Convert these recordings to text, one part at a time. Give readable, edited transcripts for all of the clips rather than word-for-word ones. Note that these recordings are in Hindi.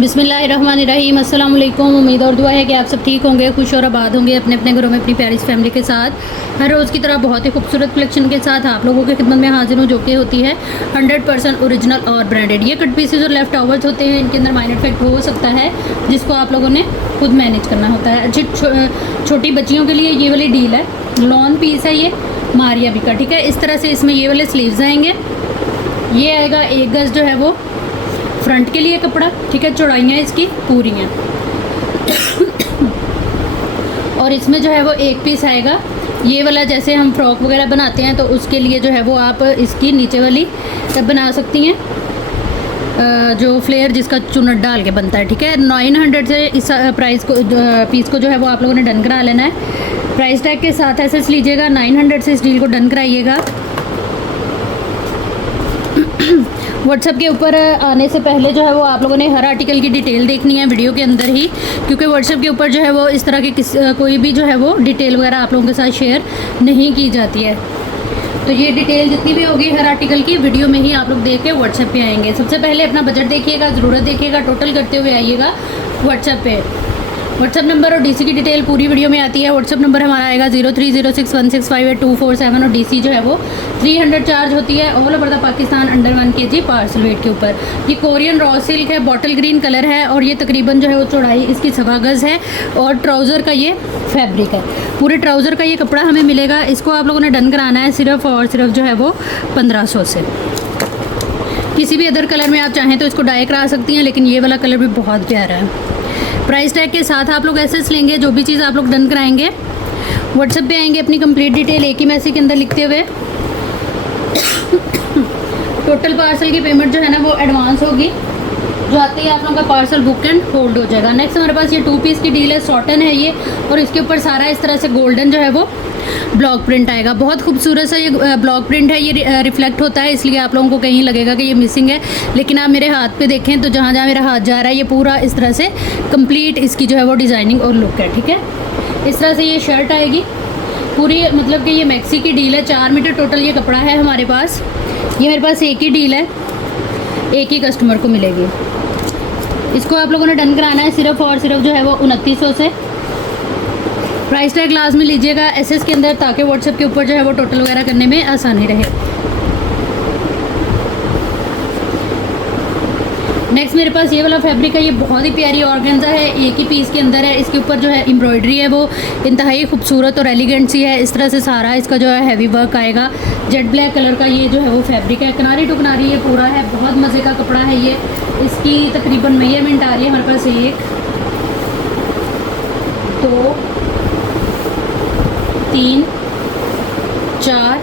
बिस्मिल्लाहिर्रहमानिर्रहीम। अस्सलाम वालेकुम। उम्मीद और दुआ है कि आप सब ठीक होंगे, खुश और आबाद होंगे अपने अपने घरों में अपनी प्यारी फैमिली के साथ। हर रोज़ की तरह बहुत ही खूबसूरत कलेक्शन के साथ आप लोगों की खिदमत में हाजिर हूँ, जो कि होती है 100% ओरिजिनल और ब्रांडेड। ये कट पीसेज और लेफ्ट ओवर्स होते हैं, इनके अंदर माइनर इफेक्ट हो सकता है जिसको आप लोगों ने खुद मैनेज करना होता है। अच्छी छोटी बच्चियों के लिए ये वाली डील है। लॉन पीस है ये मारिया भी का, ठीक है। इस तरह से इसमें ये वाले स्लीव्स आएंगे। ये आएगा 1 गज जो है वो फ्रंट के लिए कपड़ा, ठीक है। चौड़ाइयाँ इसकी पूरी हैं और इसमें जो है वो 1 पीस आएगा ये वाला। जैसे हम फ्रॉक वगैरह बनाते हैं तो उसके लिए जो है वो आप इसकी नीचे वाली बना सकती हैं, जो फ्लेयर जिसका चुनट डाल के बनता है, ठीक है। 900 से इस प्राइस को पीस को जो है वो आप लोगों ने डन करा लेना है। प्राइस टैग के साथ ऐसे लीजिएगा। 900 से इस डील को डन कराइएगा। व्हाट्सएप के ऊपर आने से पहले जो है वो आप लोगों ने हर आर्टिकल की डिटेल देखनी है वीडियो के अंदर ही, क्योंकि व्हाट्सएप के ऊपर जो है वो इस तरह की कोई भी जो है वो डिटेल वगैरह आप लोगों के साथ शेयर नहीं की जाती है। तो ये डिटेल जितनी भी होगी हर आर्टिकल की वीडियो में ही आप लोग देख के व्हाट्सएप पे आएंगे। सबसे पहले अपना बजट देखिएगा, ज़रूरत देखिएगा, टोटल करते हुए आइएगा व्हाट्सएप पे। व्हाट्सअप नंबर और डीसी की डिटेल पूरी वीडियो में आती है। व्हाट्सअप नंबर हमारा आएगा 0306165824 और डीसी जो है वो 300 चार्ज होती है all over the Pakistan under 1 kg parcel weight के ऊपर। ये कोरियन रॉ सिल्क है, बॉटल ग्रीन कलर है और ये तकरीबन जो है वो चौड़ाई इसकी 1.25 गज है और ट्राउज़र का ये फैब्रिक है। पूरे ट्राउज़र का ये कपड़ा हमें मिलेगा। इसको आप लोगों ने डन कराना है सिर्फ और सिर्फ जो है वो 1500 से। किसी भी अदर कलर में आप चाहें तो इसको डाई करा सकती हैं, लेकिन ये वाला कलर भी बहुत प्यारा है। प्राइस टैग के साथ आप लोग एसेस लेंगे। जो भी चीज़ आप लोग डन कराएंगे व्हाट्सएप पे आएंगे अपनी कंप्लीट डिटेल एक ही मैसेज के अंदर लिखते हुए। टोटल पार्सल की पेमेंट जो है ना वो एडवांस होगी, जो आते ही आप लोगों का पार्सल बुक एंड होल्ड हो जाएगा। नेक्स्ट हमारे पास ये 2 पीस की डील है, सॉटन है ये और इसके ऊपर सारा इस तरह से गोल्डन जो है वो ब्लॉक प्रिंट आएगा। बहुत खूबसूरत सा ये ब्लॉक प्रिंट है। ये रिफ्लेक्ट होता है, इसलिए आप लोगों को कहीं लगेगा कि ये मिसिंग है, लेकिन आप मेरे हाथ पे देखें तो जहाँ जहाँ मेरा हाथ जा रहा है ये पूरा इस तरह से कंप्लीट इसकी जो है वो डिज़ाइनिंग और लुक है, ठीक है। इस तरह से ये शर्ट आएगी पूरी, मतलब कि ये मैक्सी की डील है। 4 मीटर टोटल ये कपड़ा है हमारे पास। ये मेरे पास एक ही डील है, एक ही कस्टमर को मिलेगी। इसको आप लोगों ने डन कराना है सिर्फ और सिर्फ जो है वो 2900 से। प्राइस टैग लाजमी लीजिएगा एसएस के अंदर, ताकि व्हाट्सएप के ऊपर जो है वो टोटल वगैरह करने में आसानी रहे। नेक्स्ट मेरे पास ये वाला फैब्रिक है। ये बहुत ही प्यारी ऑर्गेन्जा है, एक ही पीस के अंदर है। इसके ऊपर जो है एम्ब्रॉयडरी है वो इंतहाई खूबसूरत और एलिगेंट सी है। इस तरह से सारा इसका जो है हैवी वर्क आएगा। जेट ब्लैक कलर का ये जो है वो फैब्रिक है, किनारी टू किनारी ये पूरा है। बहुत मज़े का कपड़ा है ये। इसकी तकरीबन मेजरमेंट आ रही है हमारे पास 1 2 3 4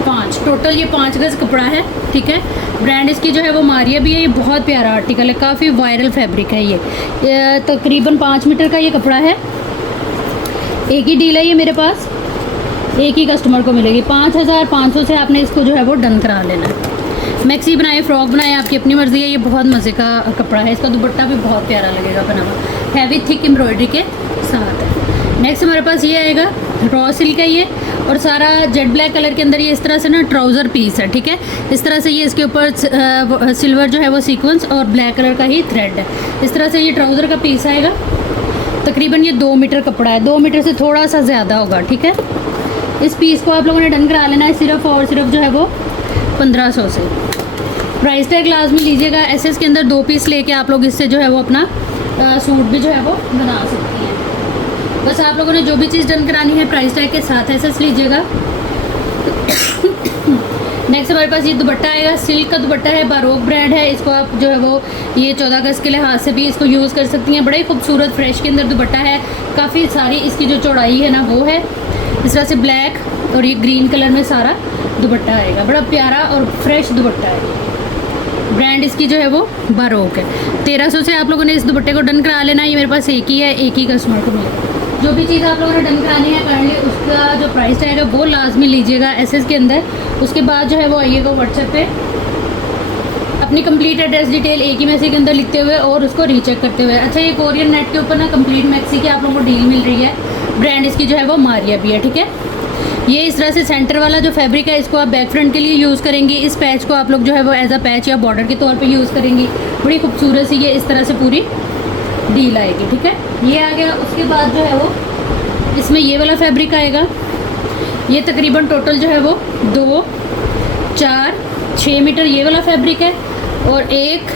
5, टोटल ये 5 गज कपड़ा है, ठीक है। ब्रांड इसकी जो है वो मारिया भी है। ये बहुत प्यारा आर्टिकल है, काफ़ी वायरल फैब्रिक है ये तकरीबन 5 मीटर का ये कपड़ा है। एक ही डील है ये मेरे पास, एक ही कस्टमर को मिलेगी। 5500 से आपने इसको जो है वो डन करा लेना है। मैक्सी बनाए, फ्रॉक बनाए, आपकी अपनी मर्ज़ी है। ये बहुत मज़े का कपड़ा है। इसका दुपट्टा भी बहुत प्यारा लगेगा बना हुआ, हैवी थिक एम्ब्रॉयडरी के साथ है। नेक्स्ट हमारे पास ये आएगा रॉ सिल्क है ये और सारा जेट ब्लैक कलर के अंदर ये इस तरह से ना ट्राउज़र पीस है, ठीक है। इस तरह से ये इसके ऊपर सिल्वर जो है वो सीक्वेंस और ब्लैक कलर का ही थ्रेड है। इस तरह से ये ट्राउज़र का पीस आएगा। तकरीबन ये 2 मीटर कपड़ा है, 2 मीटर से थोड़ा सा ज़्यादा होगा, ठीक है। इस पीस को आप लोगों ने डन करा लेना है सिर्फ और सिर्फ जो है वो 1500 से। प्राइस टैग लाजमी लीजिएगा। एसएस के अंदर 2 पीस लेके आप लोग इससे जो है वो अपना सूट भी जो है वो बना सकती हैं। बस आप लोगों ने जो भी चीज़ डन करानी है प्राइस टैग के साथ एसएस लीजिएगा। नेक्स्ट हमारे पास ये दुपट्टा आएगा, सिल्क का दुपट्टा है, बारोक ब्रांड है। इसको आप जो है वो ये 14 गज के लिहाज से भी इसको यूज़ कर सकती हैं। बड़ा ही खूबसूरत फ्रेश के अंदर दुपट्टा है। काफ़ी सारी इसकी जो चौड़ाई है ना वो है। इस तरह से ब्लैक और ये ग्रीन कलर में सारा दुपट्टा आएगा। बड़ा प्यारा और फ्रेश दुपट्टा है। ब्रांड इसकी जो है वो बारोक है। 1300 से आप लोगों ने इस दुपट्टे को डन करा लेना है। ये मेरे पास एक ही है, एक ही कस्टमर को मिलेगा। जो भी चीज़ आप लोगों ने डन करानी है काइंडली उसका जो प्राइस टैग है वो लाजमी लीजिएगा एसएस के अंदर। उसके बाद जो है वो आइएगा व्हाट्सएप पे अपनी कंप्लीट एड्रेस डिटेल एक ही मैसेज के अंदर लिखते हुए और उसको रीचेक करते हुए। अच्छा, ये कोरियन नेट के ऊपर ना कंप्लीट मैक्सी की आप लोगों को डील मिल रही है। ब्रांड इसकी जो है वो मारिया भी है, ठीक है। ये इस तरह से सेंटर वाला जो फैब्रिक है इसको आप बैक फ्रंट के लिए यूज़ करेंगी। इस पैच को आप लोग जो है वो एज अ पैच या बॉर्डर के तौर पे यूज़ करेंगी। बड़ी खूबसूरत सी ये इस तरह से पूरी डील आएगी, ठीक है। ये आ गया। उसके बाद जो है वो इसमें ये वाला फैब्रिक आएगा। ये तकरीबन टोटल जो है वो 2, 4, 6 मीटर ये वाला फैब्रिक है, और 1,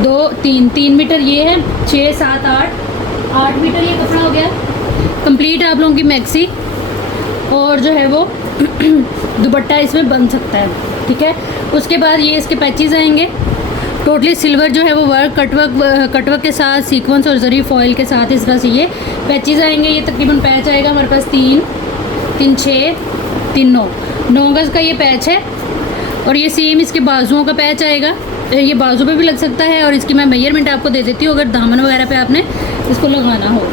2, 3 मीटर ये है, 6, 7, 8 मीटर ये कपड़ा हो गया कंप्लीट आप लोगों की मैक्सी। और जो है वो दुपट्टा इसमें बन सकता है, ठीक है। उसके बाद ये इसके पैचेस आएंगे टोटली सिल्वर जो है वो वर्क कटवर्क के साथ सीक्वेंस और जरी फॉइल के साथ इस तरह से ये पैचेस आएंगे। ये तकरीबन पैच आएगा हमारे पास 3, 6, 3, 9 गज़ का ये पैच है। और ये सेम इसके बाजुओं का पैच आएगा। ये बाजू पे भी लग सकता है, और इसकी मैं मेजरमेंट आपको दे देती हूँ अगर दामन वगैरह पे आपने इसको लगाना हो।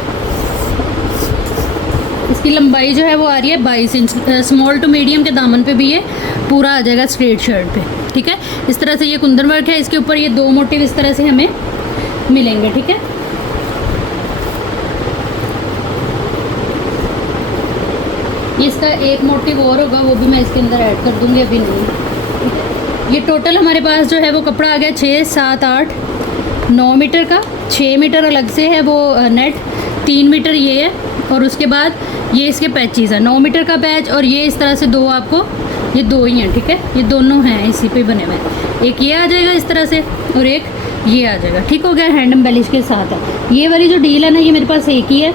इसकी लंबाई जो है वो आ रही है 22 इंच। स्मॉल टू मीडियम के दामन पे भी ये पूरा आ जाएगा स्ट्रेट शर्ट पे, ठीक है। इस तरह से ये कुंदन वर्क है। इसके ऊपर ये 2 मोटिव इस तरह से हमें मिलेंगे, ठीक है। इसका एक मोटिव और होगा, वो भी मैं इसके अंदर ऐड कर दूंगी, अभी नहीं। ये टोटल हमारे पास जो है वो कपड़ा आ गया 6, 7, 8, 9 मीटर का। 6 मीटर अलग से है वो नेट, 3 मीटर ये है, और उसके बाद ये इसके पैचेस है 9 मीटर का पैच। और ये इस तरह से 2 आपको, ये 2 ही हैं, ठीक है। ये दोनों हैं इसी पे बने हुए। एक ये आ जाएगा इस तरह से, और एक ये आ जाएगा, ठीक हो गया। हैंड एम्बेलिश के साथ है। ये वाली जो डील है ना, ये मेरे पास एक ही है,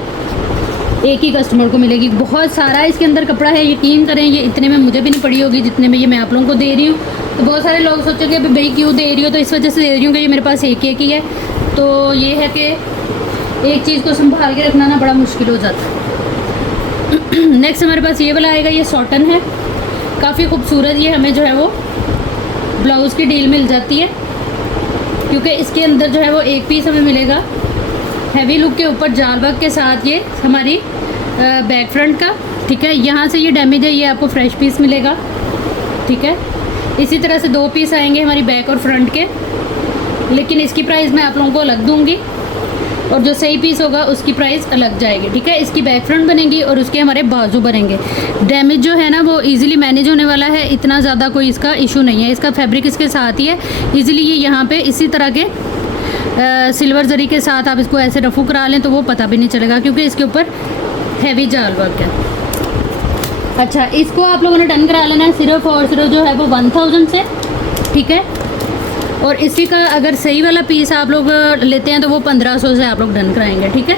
एक ही कस्टमर को मिलेगी। बहुत सारा इसके अंदर कपड़ा है, यकीन करें ये इतने में मुझे भी नहीं पड़ी होगी जितने में ये मैं आप लोगों को दे रही हूँ। तो बहुत सारे लोग सोचेंगे अभी भाई क्यों दे रही हो, तो इस वजह से दे रही हूँ कि ये मेरे पास एक ही है। तो ये है कि एक चीज़ को संभाल के रखना ना बड़ा मुश्किल हो जाता है। नेक्स्ट हमारे पास ये वाला आएगा। ये सॉटन है, काफ़ी खूबसूरत। ये हमें जो है वो ब्लाउज़ की डील मिल जाती है, क्योंकि इसके अंदर जो है वो एक पीस हमें मिलेगा हैवी लुक के ऊपर जाल वर्क के साथ। ये हमारी बैक फ्रंट का, ठीक है। यहाँ से ये डैमेज है, ये आपको फ्रेश पीस मिलेगा, ठीक है। इसी तरह से 2 पीस आएंगे हमारी बैक और फ्रंट के, लेकिन इसकी प्राइस मैं आप लोगों को अलग दूंगी, और जो सही पीस होगा उसकी प्राइस अलग जाएगी, ठीक है। इसकी बैक फ्रंट बनेगी और उसके हमारे बाजू बनेंगे। डैमेज जो है ना वो इजीली मैनेज होने वाला है, इतना ज़्यादा कोई इसका इशू नहीं है। इसका फैब्रिक इसके साथ ही है, इजीली ये यहाँ पे इसी तरह के सिल्वर जरी के साथ आप इसको ऐसे रफू करा लें तो वो पता भी नहीं चलेगा, क्योंकि इसके ऊपर हैवी जाल वर्क है। अच्छा, इसको आप लोगों ने डन करा लेना है सिर्फ और सिर्फ जो है वो 1000 से, ठीक है। और इसी का अगर सही वाला पीस आप लोग लेते हैं तो वो 1500 से आप लोग डन कराएंगे, ठीक है।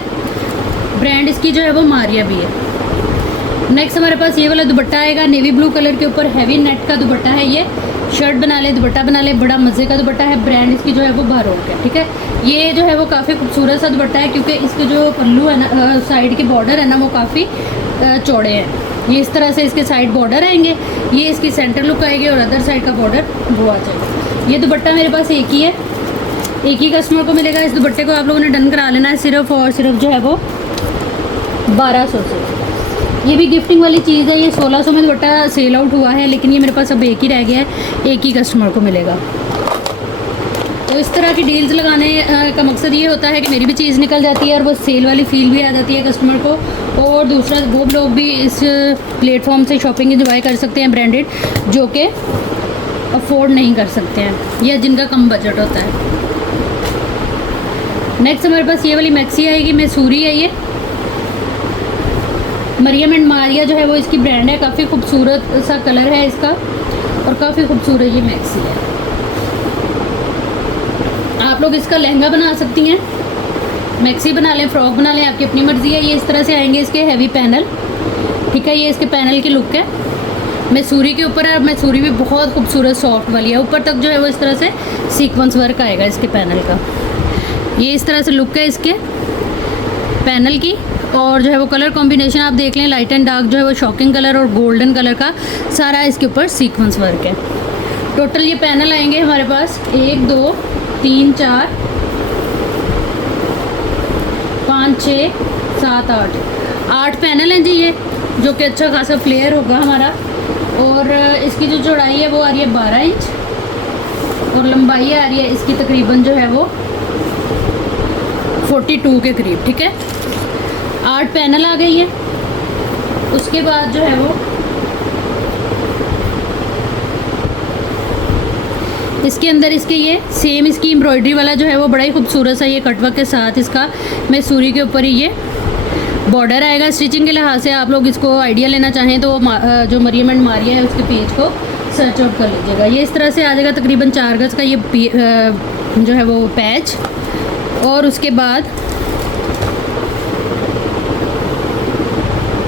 ब्रांड इसकी जो है वो मारिया भी है। नेक्स्ट हमारे पास ये वाला दुपट्टा आएगा नेवी ब्लू कलर के ऊपर, हैवी नेट का दुपट्टा है। ये शर्ट बना ले, दुपट्टा बना ले, बड़ा मज़े का दुपट्टा है। ब्रांड इसकी जो है वो बारोक है, ठीक है। ये जो है वो काफ़ी खूबसूरत सा दुपट्टा है, क्योंकि इसके जो पल्लू है ना, साइड के बॉर्डर है ना, वो काफ़ी चौड़े हैं। ये इस तरह से इसके साइड बॉर्डर आएंगे, ये इसकी सेंटर लुक आएगी, और अदर साइड का बॉर्डर वो आ जाएगा। ये दुपट्टा मेरे पास एक ही है, एक ही कस्टमर को मिलेगा। इस दुपट्टे को आप लोगों ने डन करा लेना है सिर्फ और सिर्फ जो है वो 1200 से। ये भी गिफ्टिंग वाली चीज़ है। ये 1600 में दुपट्टा सेल आउट हुआ है, लेकिन ये मेरे पास अब एक ही रह गया है, एक ही कस्टमर को मिलेगा। तो इस तरह की डील्स लगाने का मकसद ये होता है कि मेरी भी चीज़ निकल जाती है और वो सेल वाली फील भी आ जाती है कस्टमर को, और दूसरा वो लोग भी इस प्लेटफॉर्म से शॉपिंग इंजॉय कर सकते हैं ब्रांडेड, जो कि अफोर्ड नहीं कर सकते हैं या जिनका कम बजट होता है। नेक्स्ट हमारे पास ये वाली मैक्सी आएगी, मैसूरी है ये, मरियम एंड मारिया जो है वो इसकी ब्रांड है। काफ़ी खूबसूरत सा कलर है इसका, और काफ़ी खूबसूरत ये मैक्सी है। आप लोग इसका लहंगा बना सकती हैं, मैक्सी बना लें, फ्रॉक बना लें, आपकी अपनी मर्ज़ी है। ये इस तरह से आएंगे इसके हैवी पैनल, ठीक है। ये इसके पैनल की लुक है, मैसूरी के ऊपर है। मैसूरी भी बहुत खूबसूरत सॉफ्ट वाली है, ऊपर तक जो है वो इस तरह से सीक्वेंस वर्क आएगा इसके पैनल का। ये इस तरह से लुक है इसके पैनल की, और जो है वो कलर कॉम्बिनेशन आप देख लें, लाइट एंड डार्क जो है वो शॉकिंग कलर और गोल्डन कलर का सारा इसके ऊपर सीक्वेंस वर्क है। टोटल ये पैनल आएंगे हमारे पास 1 2 3 4 5 6 7 8 पैनल हैं जी ये, जो कि अच्छा खासा फ्लेयर होगा हमारा। और इसकी जो चौड़ाई है वो आ रही है 12 इंच, और लंबाई आ रही है इसकी तकरीबन जो है वो 42 के करीब, ठीक है। 8 पैनल आ गई है। उसके बाद जो है वो इसके अंदर इसके ये सेम इसकी एम्ब्रॉयडरी वाला जो है वो बड़ा ही खूबसूरत सा ये कटवर्क के साथ इसका मैसूरी के ऊपर ही ये बॉर्डर आएगा। स्टिचिंग के लिहाज से आप लोग इसको आइडिया लेना चाहें तो जो मरियम एंड मारिया है उसके पेज को सर्च आउट कर लीजिएगा। ये इस तरह से आ जाएगा तकरीबन 4 गज का ये जो है वो पैच, और उसके बाद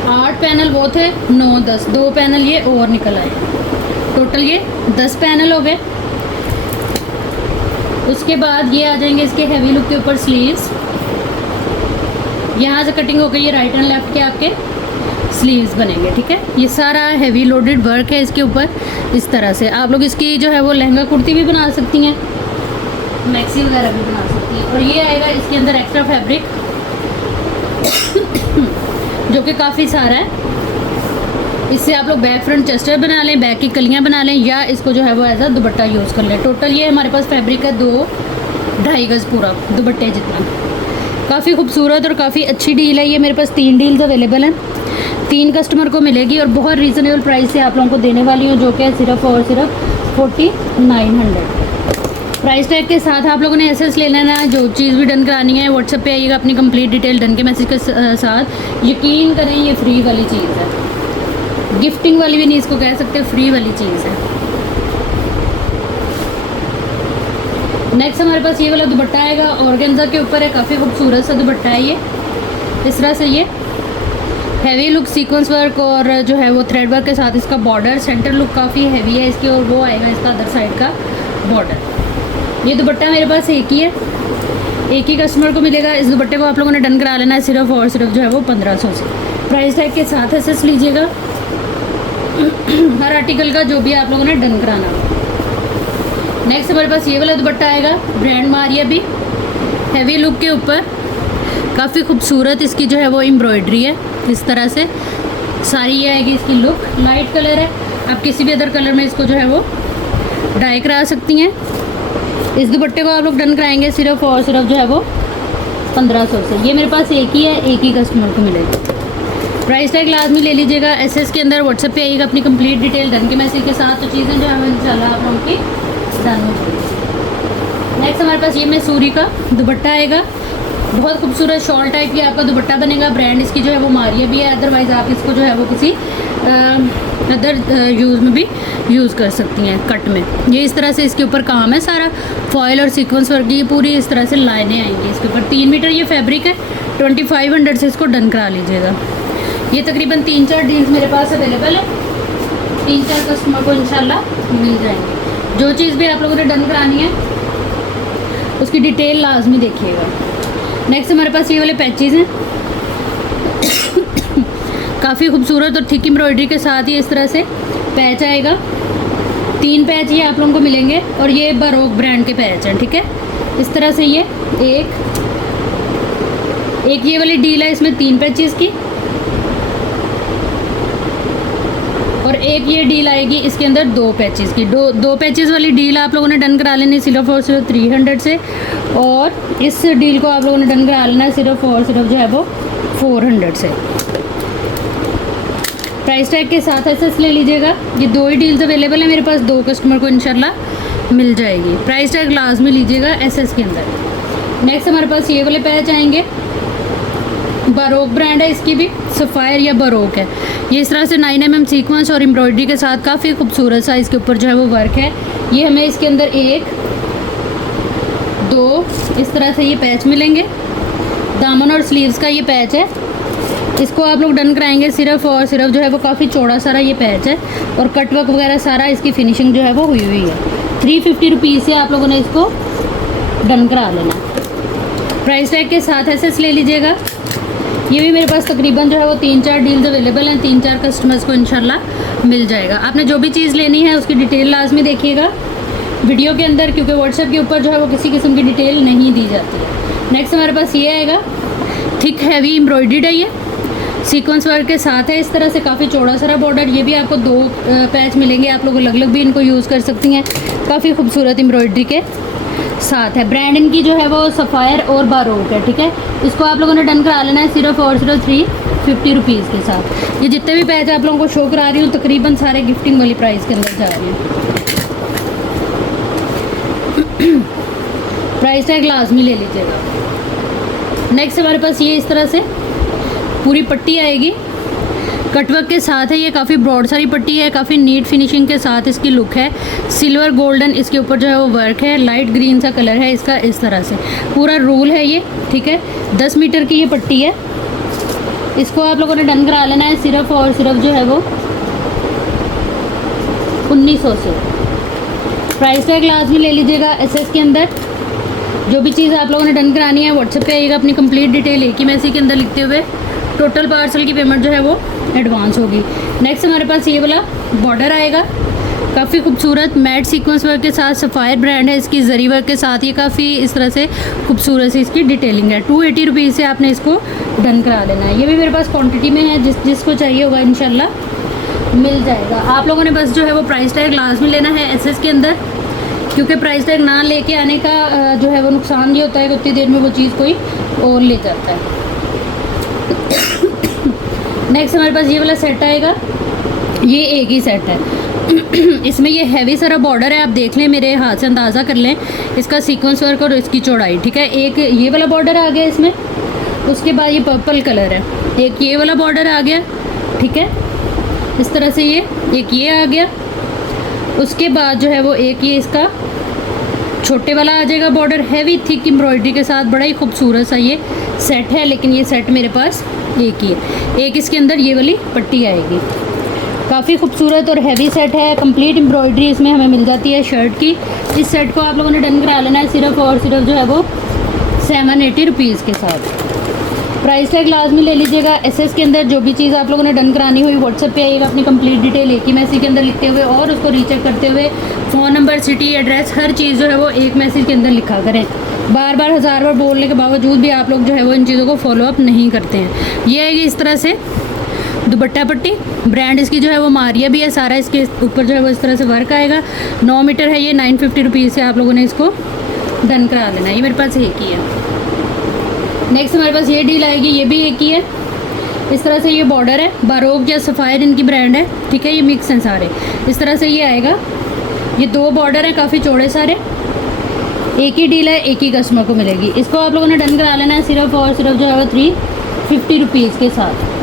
8 पैनल वो थे, 9 10 2 पैनल ये और निकल आए, टोटल ये 10 पैनल हो गए। उसके बाद ये आ जाएंगे इसके हैवी लुक के ऊपर स्लीव्स। यहाँ से कटिंग हो गई, ये राइट एंड लेफ्ट के आपके स्लीव्स बनेंगे, ठीक है। ये सारा हैवी लोडेड वर्क है इसके ऊपर। इस तरह से आप लोग इसकी जो है वो लहंगा कुर्ती भी बना सकती हैं, मैक्सी वगैरह भी बना सकती हैं। और ये आएगा इसके अंदर एक्स्ट्रा फैब्रिक जो कि काफ़ी सारा है। इससे आप लोग बैक फ्रंट चेस्टर बना लें, बैक की कलियां बना लें, या इसको जो है वो एज अ दुपट्टा यूज़ कर लें। टोटल ये हमारे पास फैब्रिक है 2-2.5 गज पूरा दुपट्टे जितना। काफ़ी खूबसूरत और काफ़ी अच्छी डील है ये। मेरे पास 3 डील्स अवेलेबल हैं, 3 कस्टमर को मिलेगी और बहुत रीज़नेबल प्राइस से आप लोगों को देने वाली हूँ, जो कि सिर्फ और सिर्फ 4900 प्राइस टैग के साथ। आप लोगों ने एसएस ले लेना है। जो चीज़ भी डन करानी है व्हाट्सएप पे आइएगा अपनी कंप्लीट डिटेल डन के मैसेज के साथ। यकीन करें ये फ्री वाली चीज़ है, गिफ्टिंग वाली भी नहीं इसको कह सकते, फ्री वाली चीज़ है। नेक्स्ट हमारे पास ये वाला दुपट्टा आएगा, ऑर्गेन्जा के ऊपर है, काफ़ी खूबसूरत सा दुपट्टा है ये। इस तरह से ये हैवी लुक सीक्वेंस वर्क और जो है वो थ्रेड वर्क के साथ इसका बॉर्डर, सेंटर लुक काफ़ी हैवी है इसकी, और वो आएगा इसका अदर साइड का बॉर्डर। ये दुपट्टा मेरे पास एक ही है, एक ही कस्टमर को मिलेगा। इस दुपट्टे को आप लोगों ने डन करा लेना है सिर्फ और सिर्फ जो है वो 1500 से। प्राइस टैग के साथ एसेस लीजिएगा हर आर्टिकल का जो भी आप लोगों ने डन कराना हो। नेक्स्ट हमारे पास ये वाला दुपट्टा आएगा, ब्रांड मारिया भी, हैवी लुक के ऊपर, काफ़ी खूबसूरत इसकी जो है वो एम्ब्रॉयडरी है। इस तरह से सारी ये आएगी इसकी लुक। लाइट कलर है, आप किसी भी अदर कलर में इसको जो है वो डाई करा सकती हैं। इस दुपट्टे को आप लोग डन कराएंगे सिर्फ और सिर्फ जो है वो 1500 से। ये मेरे पास एक ही है, एक ही कस्टमर को मिलेगा। प्राइस टैग लाजमी ले लीजिएगा। एसएस के अंदर व्हाट्सएप पे आइएगा अपनी कंप्लीट डिटेल डन के मैसेज के साथ, तो चीज़ें जो है इंशाल्लाह आप लोगों की डन हो जाएगी। नेक्स्ट हमारे पास ये मैसूरी का दुपट्टा आएगा, बहुत खूबसूरत शॉल टाइप की आपका दुपट्टा बनेगा। ब्रांड इसकी जो है वो मारिया भी है, अदरवाइज़ आप इसको जो है वो किसी अदर यूज़ में भी यूज़ कर सकती हैं, कट में। ये इस तरह से इसके ऊपर काम है सारा, फॉयल और सीक्वेंस वर्क की पूरी इस तरह से लाइनें आएंगी इसके ऊपर। 3 मीटर ये फैब्रिक है, 2500 से इसको डन करा लीजिएगा। ये तकरीबन 3-4 डील्स मेरे पास अवेलेबल है, 3-4 कस्टमर को इंशाल्लाह मिल जाएंगे। जो चीज़ भी आप लोगों ने डन करानी है उसकी डिटेल लाजमी देखिएगा। नेक्स्ट हमारे पास ये वाले पैचेस हैं, काफ़ी खूबसूरत और थिक एम्ब्रॉयडरी के साथ ही इस तरह से पैच आएगा। 3 पैच ये आप लोगों को मिलेंगे, और ये बरोक ब्रांड के पैच हैं, ठीक है। इस तरह से ये एक ये वाली डील है, इसमें 3 पैचेस की, और एक ये डील आएगी इसके अंदर 2 पैचेस की। दो पैचेस वाली डील आप लोगों ने डन करा लेनी सिर्फ और सिर्फ 300 से, और इस डील को आप लोगों ने डन करा लेना है सिर्फ और सिर्फ जो है वो 400 से। प्राइस टैग के साथ एसेस ले लीजिएगा। ये 2 ही डील्स अवेलेबल है मेरे पास, 2 कस्टमर को इंशाल्लाह मिल जाएगी। प्राइस टैग लाजमी लीजिएगा एसेस के अंदर। नेक्स्ट हमारे पास ये वाले पैच आएंगे, बरोक ब्रांड है इसकी भी, सफ़ायर या बरोक है। ये इस तरह से 9mm सीक्वेंस और एम्ब्रॉयडरी के साथ काफ़ी खूबसूरत सा इसके ऊपर जो है वो वर्क है। ये हमें इसके अंदर 1 2 इस तरह से ये पैच मिलेंगे। दामन और स्लीव्स का ये पैच है, इसको आप लोग डन कराएंगे सिर्फ और सिर्फ जो है वो काफ़ी चौड़ा सारा ये पैच है, और कट वर्क वगैरह सारा इसकी फिनिशिंग जो है वो हुई हुई है। 350 रुपीज़ से आप लोगों ने इसको डन करा लेना। प्राइस टैग के साथ एसेस ले लीजिएगा। ये भी मेरे पास तकरीबन जो है वो 3-4 डील्स अवेलेबल हैं, 3-4 कस्टमर्स को इंशाल्लाह मिल जाएगा। आपने जो भी चीज़ लेनी है उसकी डिटेल लाजमी देखिएगा वीडियो के अंदर, क्योंकि व्हाट्सएप के ऊपर जो है वो किसी किस्म की डिटेल नहीं दी जाती है। नेक्स्ट हमारे पास ये आएगा, थिक हैवी एम्ब्रॉयडर्ड है, ये सीक्वेंस वर्क के साथ है। इस तरह से काफ़ी चौड़ा सारा बॉर्डर। ये भी आपको 2 पैच मिलेंगे, आप लोग अलग अलग भी इनको यूज़ कर सकती हैं। काफ़ी खूबसूरत एम्ब्रॉयडरी के साथ है। ब्रांड इनकी जो है वो सफ़ायर और बारोक है, ठीक है। इसको आप लोगों ने डन करा लेना है सिर्फ और सिर्फ 350 रुपीज़ के साथ। ये जितने भी पैच आप लोगों को शो करा रही हूँ तकरीबन सारे गिफ्टिंग वाली प्राइस के अंदर जा रहे हैं। प्राइस टैग लाजमी ले लीजिएगा। नेक्स्ट हमारे पास ये इस तरह से पूरी पट्टी आएगी, कटवर्क के साथ है। ये काफ़ी ब्रॉड सारी पट्टी है, काफ़ी नीट फिनिशिंग के साथ इसकी लुक है। सिल्वर गोल्डन इसके ऊपर जो है वो वर्क है, लाइट ग्रीन सा कलर है इसका, इस तरह से पूरा रूल है ये, ठीक है। 10 मीटर की ये पट्टी है। इसको आप लोगों ने डन करा लेना है सिर्फ और सिर्फ जो है वो 1900 से। प्राइस टैग लाजमी ले लीजिएगा। एसएस के अंदर जो भी चीज़ आप लोगों ने डन करानी है व्हाट्सएप पे आइएगा, अपनी कंप्लीट डिटेल एक ही मैसेज के अंदर लिखते हुए टोटल पार्सल की पेमेंट जो है वो एडवांस होगी। नेक्स्ट हमारे पास ये वाला बॉर्डर आएगा, काफ़ी खूबसूरत मैट सीक्वेंस वर्क के साथ, सफ़ायर ब्रांड है इसकी, जरी वर्क के साथ। ये काफ़ी इस तरह से खूबसूरत सी इसकी डिटेलिंग है। 280 रुपीज़ से आपने इसको डन करा लेना है। ये भी मेरे पास क्वांटिटी में है, जिसको चाहिए होगा इंशाल्लाह मिल जाएगा। आप लोगों ने बस जो है वो प्राइस टैग लाजमी लेना है एसएस के अंदर, क्योंकि प्राइस टैग ना लेके आने का जो है वो नुकसान ये होता है कि उतनी देर में वो चीज़ कोई और ले जाता है। नेक्स्ट हमारे पास ये वाला सेट आएगा, ये एक ही सेट है। इसमें ये हैवी सारा बॉर्डर है, आप देख लें, मेरे हाथ से अंदाज़ा कर लें इसका सीक्वेंस वर्क और इसकी चौड़ाई, ठीक है। एक ये वाला बॉर्डर आ गया इसमें, उसके बाद ये पर्पल कलर है, एक ये वाला बॉर्डर आ गया, ठीक है, इस तरह से ये एक ये आ गया। उसके बाद जो है वो एक ये इसका छोटे वाला आ जाएगा बॉर्डर, हैवी थिक एम्ब्रॉयडरी के साथ, बड़ा ही खूबसूरत सा ये सेट है। लेकिन ये सेट मेरे पास एक ही है। एक इसके अंदर ये वाली पट्टी आएगी, काफ़ी खूबसूरत और हैवी सेट है। कंप्लीट एम्ब्रॉयडरी इसमें हमें मिल जाती है शर्ट की। इस सेट को आप लोगों ने डन करा लेना है सिर्फ और सिर्फ जो है वो 780 रुपीज़ के साथ। प्राइस टैग लाजमी ले लीजिएगा। एसएस के अंदर जो भी चीज़ आप लोगों ने डन करानी हुई व्हाट्सएप पे आइएगा, अपनी कंप्लीट डिटेल एक ही मैसेज के अंदर लिखते हुए और उसको रीचेक करते हुए फ़ोन नंबर, सिटी, एड्रेस, हर चीज़ जो है वो एक मैसेज के अंदर लिखा करें। बार बार 1000 बार बोलने के बावजूद भी आप लोग जो है वो इन चीज़ों को फॉलो अप नहीं करते हैं। ये आएगी इस तरह से दुपट्टा पट्टी, ब्रांड इसकी जो है वो मारिया भी है, सारा इसके ऊपर जो है वो इस तरह से वर्क आएगा। 9 मीटर है ये, 950 रुपीज़ से आप लोगों ने इसको डन करा लेना है। ये मेरे पास एक ही है। नेक्स्ट हमारे पास ये डील आएगी, ये भी एक ही है। इस तरह से ये बॉर्डर है, बारोक या सफ़ायर इनकी ब्रांड है, ठीक है। ये मिक्स हैं सारे, इस तरह से ये आएगा। ये 2 बॉर्डर हैं काफ़ी चौड़े सारे, एक ही डील है, एक ही कस्टमर को मिलेगी। इसको आप लोगों ने डन करा लेना है सिर्फ और सिर्फ जो है वो 350 रुपीज़ के साथ।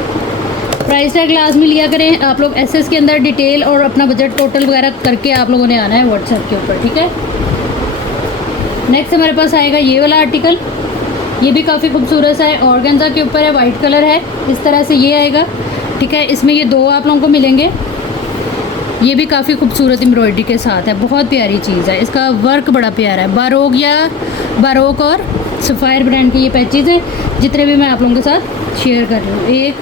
प्राइस टैग लाजमी लिया करें आप लोग। एसएस के अंदर डिटेल और अपना बजट टोटल वगैरह करके आप लोगों ने आना है व्हाट्सएप के ऊपर, ठीक है। नेक्स्ट हमारे पास आएगा ये वाला आर्टिकल, ये भी काफ़ी खूबसूरत सा है, ऑर्गेन्जा के ऊपर है, वाइट कलर है, इस तरह से ये आएगा, ठीक है। इसमें ये 2 आप लोगों को मिलेंगे। ये भी काफ़ी खूबसूरत एम्ब्रॉयडरी के साथ है, बहुत प्यारी चीज़ है, इसका वर्क बड़ा प्यारा है। बारोक और सफ़ायर ब्रांड की ये पैचेज़ हैं, जितने भी मैं आप लोगों के साथ शेयर कर रही हूँ। 1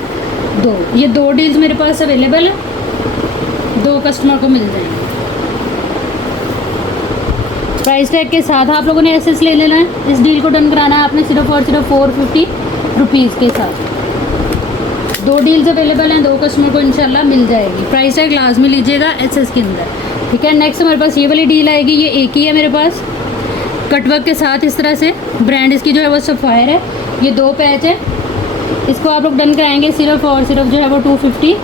2 ये 2 डील्स मेरे पास अवेलेबल है, 2 कस्टमर को मिल जाएंगे। प्राइस टैग के साथ आप लोगों ने एसएस ले लेना है। इस डील को डन कराना है आपने सिर्फ और सिर्फ 450 रुपीज़ के साथ। 2 डील्स अवेलेबल हैं, 2 कस्टमर को इंशाल्लाह मिल जाएगी। प्राइस टैग लाजमी लीजिएगा एसएस के अंदर, ठीक है। नेक्स्ट हमारे पास ये वाली डील आएगी, ये एक ही है मेरे पास, कटवर्क के साथ इस तरह से, ब्रांड इसकी जो है वो सफ़ायर है। ये 2 पैच है, इसको आप लोग डन कराएंगे सिर्फ और सिर्फ जो है वो 250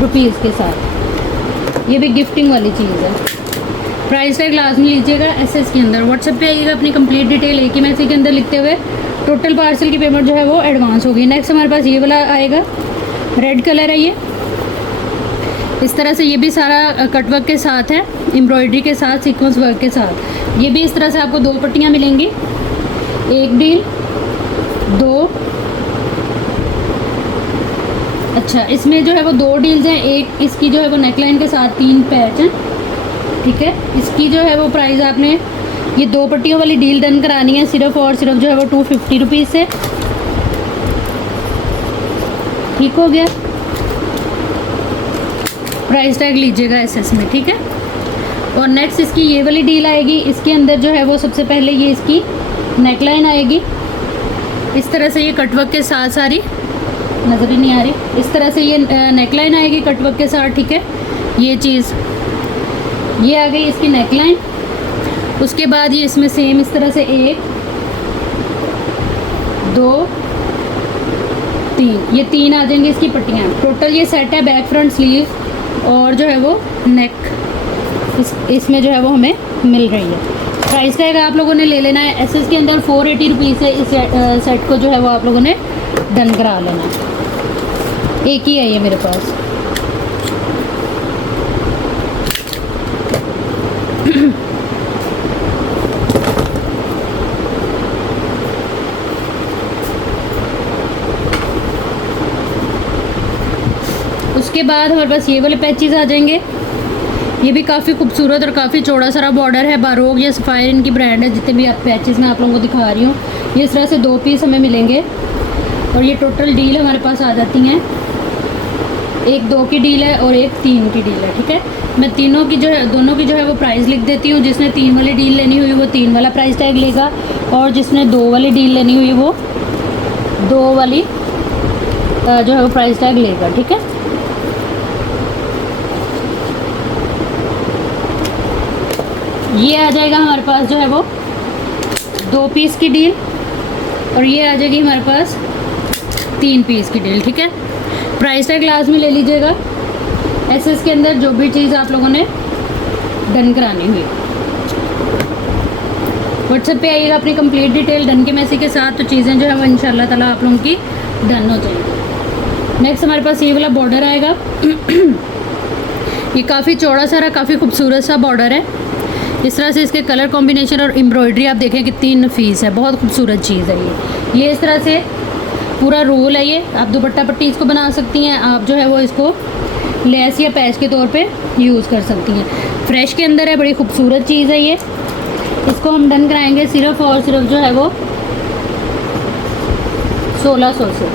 रुपीज़ के साथ। ये भी गिफ्टिंग वाली चीज़ है। प्राइस टैग लाजमी लीजिएगा एसएस के अंदर। व्हाट्सएप पे आइएगा, अपनी कंप्लीट डिटेल एक ही मैसेज के अंदर लिखते हुए टोटल पार्सल की पेमेंट जो है वो एडवांस होगी। नेक्स्ट हमारे पास ये वाला आएगा, रेड कलर है ये, इस तरह से ये भी सारा कटवर्क के साथ है, एम्ब्रॉयडरी के साथ, सीक्वेंस वर्क के साथ। ये भी इस तरह से आपको 2 पट्टियाँ मिलेंगी, एक डील 2, अच्छा इसमें जो है वो 2 डील्स हैं। एक इसकी जो है वो नेकलाइन के साथ 3 पैच हैं, ठीक है। इसकी जो है वो प्राइस आपने ये 2 पट्टियों वाली डील डन करानी है सिर्फ और सिर्फ जो है वो 250 रुपीज़ से, ठीक हो गया। प्राइस टैग लीजिएगा एसएस में, ठीक है। और नेक्स्ट इसकी ये वाली डील आएगी, इसके अंदर जो है वो सबसे पहले ये इसकी नेकलाइन आएगी, इस तरह से ये कटवर्क के साथ, सारी नज़र ही नहीं आ रही, इस तरह से ये नेकलाइन आएगी कटवर्क के साथ, ठीक है। ये चीज़ ये आ गई इसकी नेकलाइन। उसके बाद ये इसमें सेम इस तरह से 1 2 3 ये 3 आ जाएंगी इसकी पट्टियाँ। टोटल ये सेट है बैक फ्रंट स्लीव और जो है वो नेक इसमें जो है वो हमें मिल रही है। प्राइस टैग आप लोगों ने ले लेना है एसएस के अंदर 480 रुपीज़ से इस सेट को जो है वो आप लोगों ने डन करा लेना है। एक ही है ये मेरे पास। उसके बाद हमारे पास ये वाले पैचेस आ जाएंगे। ये भी काफ़ी खूबसूरत और काफ़ी चौड़ा सारा बॉर्डर है। बारोग या सफ़ायर इनकी ब्रांड है। जितने भी आप पैचेस मैं आप लोगों को दिखा रही हूँ, ये इस तरह से 2 पीस हमें मिलेंगे और ये टोटल डील हमारे पास आ जाती हैं। एक 2 की डील है और एक 3 की डील है। ठीक है, मैं तीनों की जो है दोनों की जो है वो प्राइस लिख देती हूँ। जिसने 3 वाली डील लेनी हुई वो 3 वाला प्राइस टैग लेगा और जिसने 2 वाली डील लेनी हुई वो 2 वाली जो है वो प्राइस टैग लेगा। ठीक है, ये आ जाएगा हमारे पास जो है वो 2 पीस की डील और ये आ जाएगी हमारे पास 3 पीस की डील। ठीक है, प्राइस टैग लास्ट में ले लीजिएगा। एसएस के अंदर जो भी चीज़ आप लोगों ने डन करानी हुई, व्हाट्सएप पे आइएगा अपनी कंप्लीट डिटेल डन के मैसेज के साथ, तो चीज़ें जो है वो इंशाल्लाह ताला आप लोगों की डन हो जाएंगी। नेक्स्ट हमारे पास ये वाला बॉर्डर आएगा। ये काफ़ी चौड़ा सारा काफ़ी खूबसूरत सा बॉर्डर है। इस तरह से इसके कलर कॉम्बिनेशन और एम्ब्रॉयडरी आप देखें कितनी नफीस है, बहुत खूबसूरत चीज़ है ये इस तरह से पूरा रोल है। ये आप दुपट्टा पट्टी इसको बना सकती हैं, आप जो है वो इसको लेस या पैच के तौर पे यूज़ कर सकती हैं। फ्रेश के अंदर है, बड़ी खूबसूरत चीज़ है ये। इसको हम डन कराएंगे सिर्फ और सिर्फ जो है वो 1600 से।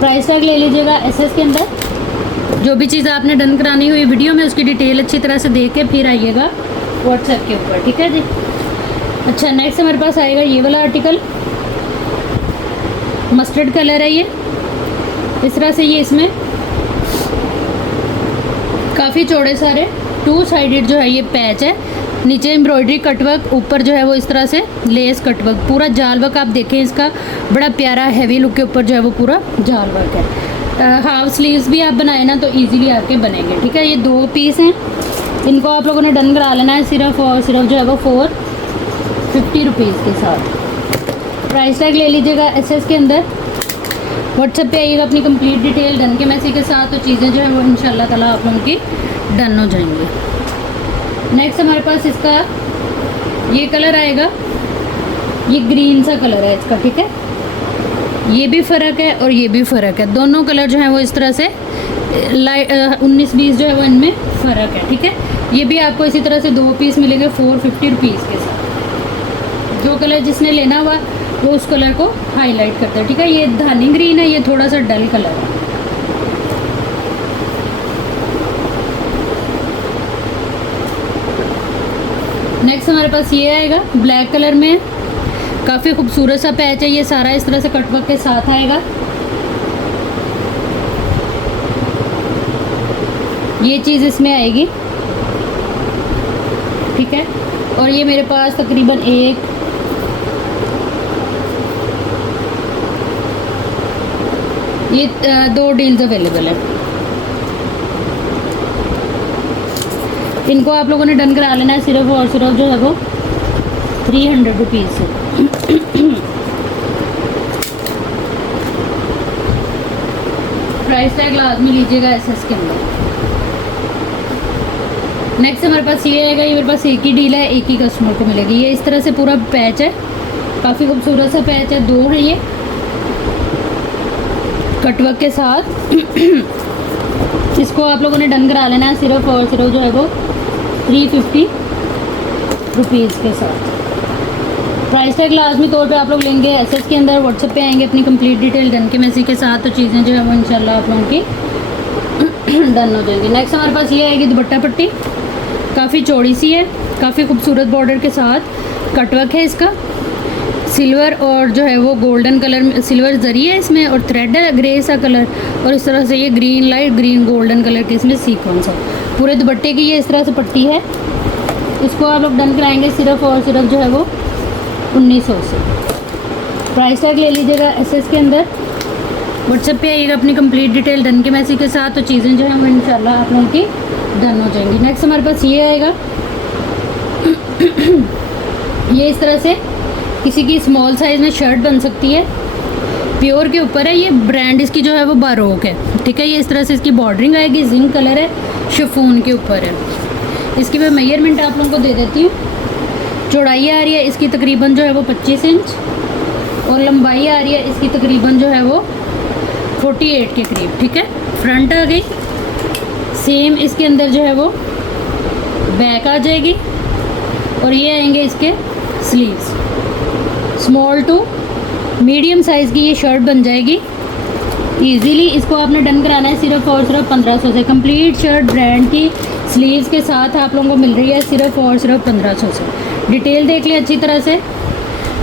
प्राइस टैग ले लीजिएगा एसएस के अंदर। जो भी चीज़ आपने डन करानी हुई वीडियो में उसकी डिटेल अच्छी तरह से देख के फिर आइएगा व्हाट्सएप के ऊपर। ठीक है जी। अच्छा, नेक्स्ट हमारे पास आएगा ये वाला आर्टिकल। मस्टर्ड कलर है ये। इस तरह से ये इसमें काफ़ी चौड़े सारे 2 साइडेड जो है ये पैच है। नीचे एम्ब्रॉयडरी कटवर्क, ऊपर जो है वो इस तरह से लेस कटवर्क, पूरा जाल वर्क आप देखें इसका बड़ा प्यारा हैवी लुक के ऊपर जो है वो पूरा जाल वर्क है। हाफ स्लीव्स भी आप बनाए ना तो इजीली आपके बनेंगे। ठीक है, ये 2 पीस हैं। इनको आप लोगों ने डन करा लेना है सिर्फ और सिर्फ जो है वो 450 रुपीज़ के साथ। प्राइस टैग ले लीजिएगा एसएस के अंदर। व्हाट्सएप पे आइएगा अपनी कंप्लीट डिटेल डन के मैसेज के साथ, तो चीज़ें जो है वो इंशाल्लाह ताला आप लोगों की डन हो जाएंगी। नेक्स्ट हमारे पास इसका ये कलर आएगा। ये ग्रीन सा कलर है इसका। ठीक है, ये भी फ़र्क है और ये भी फ़र्क है। दोनों कलर जो है वो इस तरह से 19-20 जो है वो इनमें फ़र्क है। ठीक है, ये भी आपको इसी तरह से 2 पीस मिलेंगे 450 रुपीज़ के साथ। जो कलर जिसने लेना हुआ वो उस कलर को हाईलाइट करता है। ठीक है, ये धानी ग्रीन है, ये थोड़ा सा डल कलर है। नेक्स्ट हमारे पास ये आएगा ब्लैक कलर में। काफ़ी खूबसूरत सा पैच है ये सारा, इस तरह से कटवर्क के साथ आएगा। ये चीज़ इसमें आएगी। ठीक है, और ये मेरे पास तकरीबन ये 2 डील्स अवेलेबल है। इनको आप लोगों ने डन करा लेना है सिर्फ और सिर्फ जो है वो 300 रुपीज़ से। प्राइस टैग लाजमी लीजिएगा एसएस के अंदर। नेक्स्ट हमारे पास ये आएगा। ये मेरे पास एक ही डील है, एक ही कस्टमर को मिलेगी। ये इस तरह से पूरा पैच है, काफ़ी खूबसूरत सा पैच है। 2 है ये कटवर्क के साथ। इसको आप लोगों ने डन करा लेना है सिर्फ और सिर्फ जो है वो 350 रुपीज़ के साथ। प्राइस टैग लाजमी तौर पे आप लोग लेंगे एसएस के अंदर। व्हाट्सएप पे आएंगे अपनी कंप्लीट डिटेल डन के मैसेज के साथ, तो चीज़ें जो है वो इंशाल्लाह आप लोगों की डन हो जाएगी। नेक्स्ट हमारे पास ये आएगी दुपट्टा पट्टी। काफ़ी चौड़ी सी है, काफ़ी खूबसूरत बॉर्डर के साथ कटवर्क है इसका। सिल्वर और जो है वो गोल्डन कलर में, सिल्वर जरी है इसमें और थ्रेड है ग्रे सा कलर, और इस तरह से ये green light green golden colour के इसमें सीक्वेंस है। पूरे दुपट्टे की ये इस तरह से पट्टी है। इसको आप लोग डन कराएंगे सिर्फ और सिर्फ जो है वो 1900 से। प्राइस टैग ले लीजिएगा एसएस के अंदर। व्हाट्सएप पे आइएगा अपनी कंप्लीट डिटेल डन के मैसेज के साथ, तो चीज़ें जो है वो इंशाल्लाह आप लोगों की डन हो जाएंगी। नेक्स्ट हमारे पास ये आएगा। ये इस तरह से किसी की स्मॉल साइज़ में शर्ट बन सकती है। प्योर के ऊपर है ये, ब्रांड इसकी जो है वो बारोक है, ठीक है। ये इस तरह से इसकी बॉर्डरिंग आएगी, जिंक कलर है, शिफॉन के ऊपर है। इसकी मैं मेजरमेंट आप लोगों को दे देती हूँ। चौड़ाई आ रही है इसकी तकरीबन जो है वो 25 इंच और लंबाई आ रही है इसकी तकरीबन जो है वो 48 के करीब, ठीक है। फ्रंट आ गई, सेम इसके अंदर जो है वो बैक आ जाएगी और ये आएंगे इसके sleeves. Small to medium size की ये शर्ट बन जाएगी इजीली। इसको आपने डन कराना है सिर्फ और सिर्फ 1500 से। कंप्लीट शर्ट ब्रांड की स्लीव्स के साथ आप लोगों को मिल रही है सिर्फ और सिर्फ 1500 से। डिटेल देख लें अच्छी तरह से,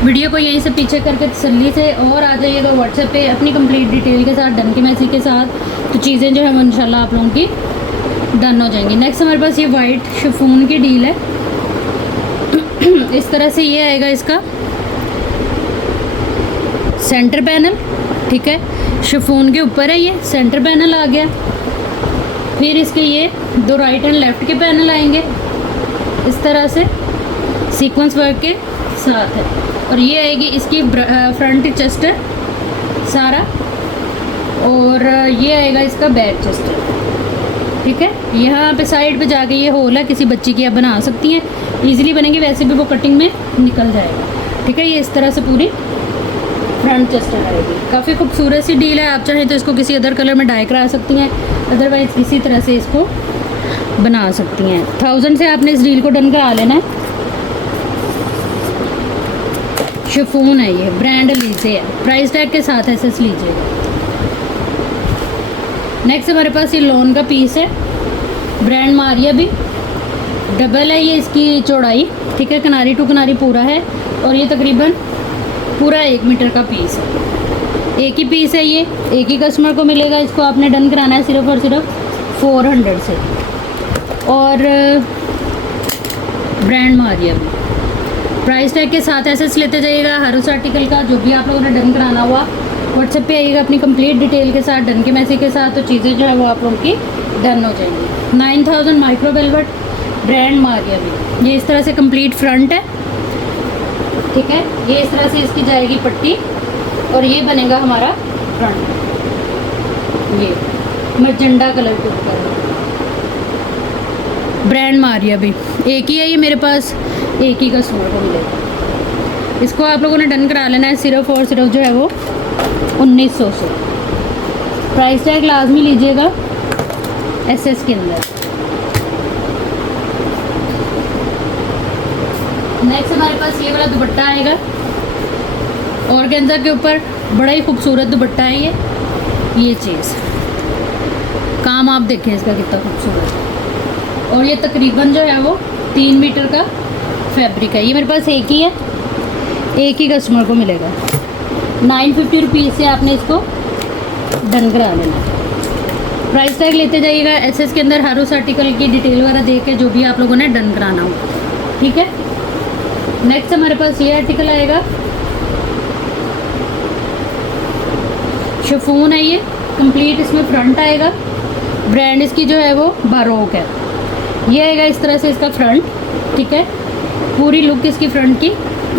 वीडियो को यहीं से पीछे करके तसल्ली से और आ जाइए तो व्हाट्सएप पे अपनी कंप्लीट डिटेल के साथ, डन के मैसेज के साथ, तो चीज़ें जो है वो इंशाल्लाह आप लोगों की डन हो जाएंगी। नेक्स्ट हमारे पास ये वाइट शिफॉन की डील है। इस तरह से ये आएगा इसका सेंटर पैनल, ठीक है। शिफॉन के ऊपर है, ये सेंटर पैनल आ गया। फिर इसके ये 2 राइट एंड लेफ़्ट के पैनल आएंगे इस तरह से सीक्वेंस वर्क के साथ है। और ये आएगी इसकी फ्रंट चेस्ट है सारा, और ये आएगा इसका बैक चेस्ट है, ठीक है। यहाँ पे साइड पे जाके ये होल है, किसी बच्ची की आप बना सकती हैं, इजीली बनेगी। वैसे भी वो कटिंग में निकल जाएगा, ठीक है। ये इस तरह से पूरी फ्रंट चेस्ट आएगी। काफ़ी खूबसूरत सी डील है। आप चाहें तो इसको किसी अदर कलर में डाई करा सकती हैं, अदरवाइज़ इसी तरह से इसको बना सकती हैं। 1000 से आपने इस डील को डन करा लेना है। शिफॉन है ये, ब्रांड लीजिए है, प्राइस टैग के साथ एसएस लीजिएगा। नेक्स्ट हमारे पास ये लॉन का पीस है, ब्रांड मारिया भी, डबल है ये इसकी चौड़ाई, ठीक है। किनारी टू किनारी पूरा है और ये तकरीबन पूरा 1 मीटर का पीस है। एक ही पीस है ये, एक ही कस्टमर को मिलेगा। इसको आपने डन कराना है सिर्फ और सिर्फ 400 से। और ब्रांड मारिया भी, प्राइस टैग के साथ एसएस लेते जाइएगा हर उस आर्टिकल का। जो भी आप लोगों ने डन कराना हुआ व्हाट्सएप पे आइएगा अपनी कंप्लीट डिटेल के साथ, डन के मैसेज के साथ, तो चीज़ें जो है वो आप लोगों की डन हो जाएंगी। 9000 माइक्रो वेलवेट, ब्रांड मारिया भी। ये इस तरह से कंप्लीट फ्रंट है, ठीक है। ये इस तरह से इसकी जाएगी पट्टी और ये बनेगा हमारा फ्रंट, ये मजेंडा कलर के ऊपर। ब्रांड मारिया भी एक ही है ये मेरे पास, एक ही कस्टमर को मिलेगा। इसको आप लोगों ने डन करा लेना है सिर्फ और सिर्फ जो है वो 1900 से। प्राइस टैग लाजमी लीजिएगा एसएस के अंदर। नेक्स्ट हमारे पास ये वाला दुपट्टा आएगा ऑर्गेन्जा के ऊपर, बड़ा ही खूबसूरत दुपट्टा है ये चीज़, काम आप देखें इसका कितना खूबसूरत है। और ये तकरीबन जो है वो 3 मीटर का फैब्रिक है। ये मेरे पास एक ही है, एक ही कस्टमर को मिलेगा। 950 रुपीज़ से आपने इसको डन करा लेना। प्राइस टैग लेते जाइएगा एसएस के अंदर, हर उस आर्टिकल की डिटेल वगैरह देख के जो भी आप लोगों ने डन कराना हो, ठीक है। नेक्स्ट हमारे पास ये आर्टिकल आएगा, शिफॉन है ये कंप्लीट, इसमें फ्रंट आएगा, ब्रांड इसकी जो है वो बारोक है। ये आएगा इस तरह से इसका फ्रंट, ठीक है। पूरी लुक इसकी फ्रंट की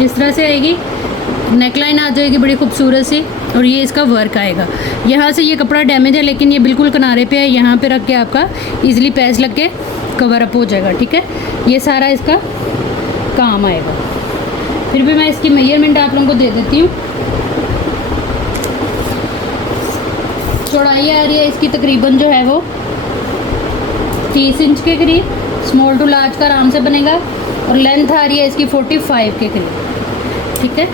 इस तरह से आएगी, नेकलाइन आ जाएगी बड़ी खूबसूरत सी, और ये इसका वर्क आएगा। यहाँ से ये कपड़ा डैमेज है लेकिन ये बिल्कुल किनारे पे है, यहाँ पे रख के आपका इजीली पैच लग के कवर अप हो जाएगा, ठीक है। ये सारा इसका काम आएगा। फिर भी मैं इसकी मेजरमेंट आप लोगों को दे देती हूँ। चौड़ाई आ रही है इसकी तकरीबन जो है वो 30 इंच के करीब, स्मॉल टू लार्ज का आराम से बनेगा। और लेंथ आ रही है इसकी 45 के करीब, ठीक है।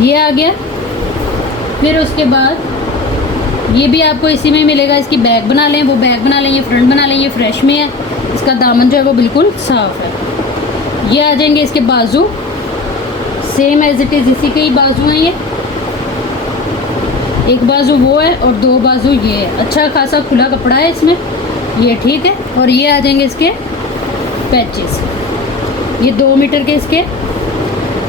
ये आ गया। फिर उसके बाद ये भी आपको इसी में मिलेगा। इसकी बैक बना लें, वो बैक बना लें, ये फ्रंट बना लें, ये फ्रेश में है। इसका दामन जो है वो बिल्कुल साफ़ है। ये आ जाएंगे इसके बाजू, सेम एज इट इज़ इसी के ही बाजू हैं ये, एक बाजू वो है और 2 बाजू ये है। अच्छा खासा खुला कपड़ा है इसमें ये, ठीक है। और ये आ जाएंगे इसके पैचेस, ये 2 मीटर के इसके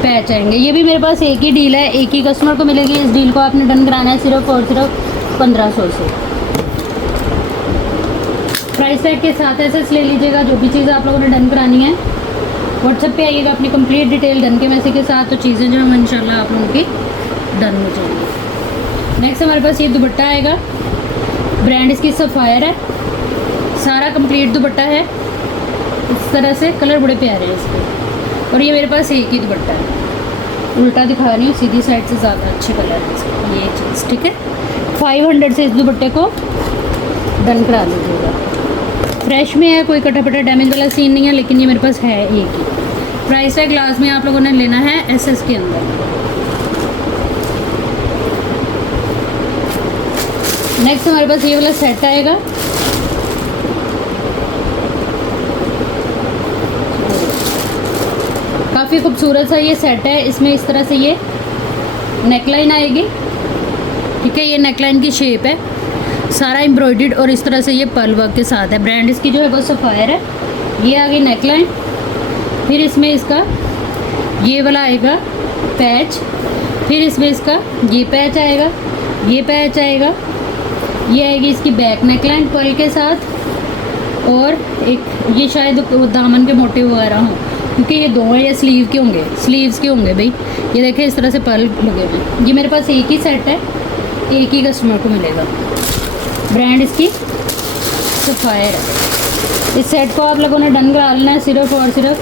पैच आएंगे। ये भी मेरे पास एक ही डील है, एक ही कस्टमर को मिलेगी। इस डील को आपने डन कराना है सिर्फ और सिर्फ 1500 से। प्राइस टैग के साथ एसएस ले लीजिएगा जो भी चीज़ आप लोगों ने डन करानी है। व्हाट्सएप पे आइएगा अपनी कंप्लीट डिटेल डन के मैसेज के साथ, तो चीज़ें जो है इंशाल्लाह आप लोगों की डन हो जाएंगी। नेक्स्ट हमारे पास ये दुपट्टा आएगा, ब्रांड इसकी सफ़ायर है, सारा कंप्लीट दुपट्टा है इस तरह से, कलर बड़े प्यारे हैं इसके। और ये मेरे पास एक ही दुपट्टा है, उल्टा दिखा रही हूँ, सीधी साइड से ज़्यादा अच्छे कलर है इसके। ये चीज़ ठीक है, 500 से इस दुपट्टे को डन करा लीजिएगा। फ्रेश में है, कोई कटा पटा डैमेज वाला सीन नहीं है, लेकिन ये मेरे पास है एक ही। प्राइस है ग्लास में आप लोगों ने लेना है एसएस के अंदर। नेक्स्ट हमारे पास ये वाला सेट आएगा, काफ़ी खूबसूरत सा ये सेट है। इसमें इस तरह से ये नेकलाइन आएगी, ठीक है, ये नेकलाइन की शेप है, सारा एम्ब्रॉयडर्ड और इस तरह से ये पर्ल वर्क के साथ है। ब्रांड इसकी जो है वो सफ़ायर है। ये आ गई नेकलाइन, फिर इसमें इसका ये वाला आएगा पैच, फिर इसमें इसका ये पैच आएगा, ये पैच आएगा, ये आएगी इसकी बैक नेकलाइन पर्ल के साथ, और एक ये शायद दामन के मोटिव वगैरह हों, क्योंकि ये दो हैं, ये स्लीव के होंगे, स्लीव्स के होंगे भाई। ये देखें इस तरह से पर्ल लगे हुए। ये मेरे पास एक ही सेट है, एक ही कस्टमर को मिलेगा। ब्रांड इसकी सफ़ायर है। इस सेट को आप लोगों ने डन करा लेना है सिर्फ और सिर्फ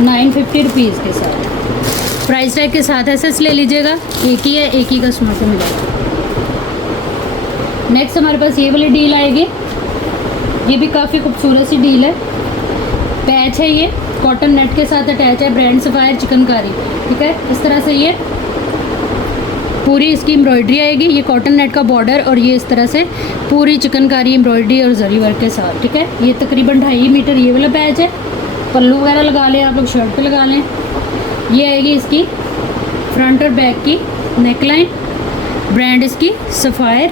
950 रुपीज़ के साथ। प्राइस टैग के साथ एसएस ले लीजिएगा, एक ही है, एक ही कस्टमर को मिलेगा। नेक्स्ट हमारे पास ये वाली डील आएगी, ये भी काफ़ी खूबसूरत सी डील है। पैच है, ये कॉटन नेट के साथ अटैच है, ब्रांड सफ़ायर चिकनकारी, ठीक है। इस तरह से ये पूरी इसकी एम्ब्रॉयडरी आएगी, ये कॉटन नेट का बॉर्डर, और ये इस तरह से पूरी चिकनकारी एम्ब्रॉयडरी और जरी वर्क के साथ, ठीक है। ये तकरीबन 2.5 मीटर ये वाला पैच है। पल्लू वगैरह लगा लें आप लोग, शर्ट पे लगा लें। ये आएगी इसकी फ्रंट और बैक की नेकलाइन, ब्रांड इसकी सफ़ायर,